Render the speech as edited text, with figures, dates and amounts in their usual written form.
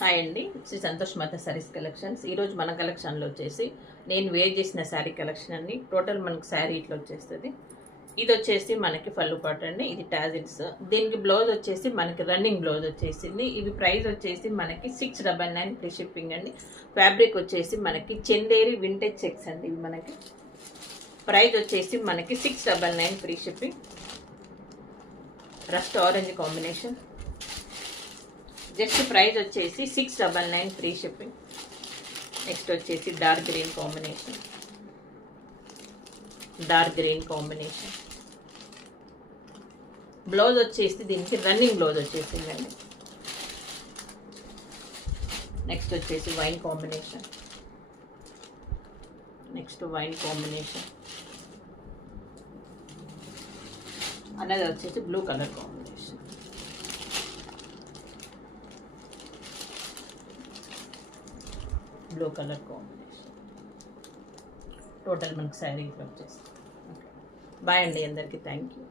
Hi అండి, శ్రీ సంతోష్ మాత saris collections. ఈరోజు మన కలెక్షన్లో వచ్చేసి నేను వేర్ చేసిన శారీ కలెక్షన్ అండి. టోటల్ మనకు శారీ ఇట్లా వచ్చేస్తుంది. ఇది వచ్చేసి మనకి పళ్ళు పాట అండి. ఇది టాజిల్స్. దీనికి బ్లౌజ్ వచ్చేసి మనకి రన్నింగ్ బ్లౌజ్ వచ్చేసింది. ఇవి ప్రైస్ వచ్చేసి మనకి 699 ఫ్రీ షిప్పింగ్ అండి. ఫ్యాబ్రిక్ వచ్చేసి మనకి చందేరి వింటేజ్ చెక్స్ అండి. ఇవి మనకి ప్రైస్ వచ్చేసి మనకి 699 free shipping. Rust orange combination. Just price వచ్చేసి 699 ఫ్రీ షిప్పింగ్. నెక్స్ట్ వచ్చేసి డార్క్ గ్రీన్ కాంబినేషన్. బ్లౌజ్ వచ్చేసి దీనికి రన్నింగ్ బ్లౌజ్ వచ్చేసిందండి. నెక్స్ట్ వచ్చేసి వైన్ కాంబినేషన్. అనేది వచ్చేసి బ్లూ కలర్ కాంబినేషన్. టోటల్ మనకు శారీ ఇట్లా వచ్చేస్తుంది. బాయ్ అండి అందరికీ, థ్యాంక్ యూ.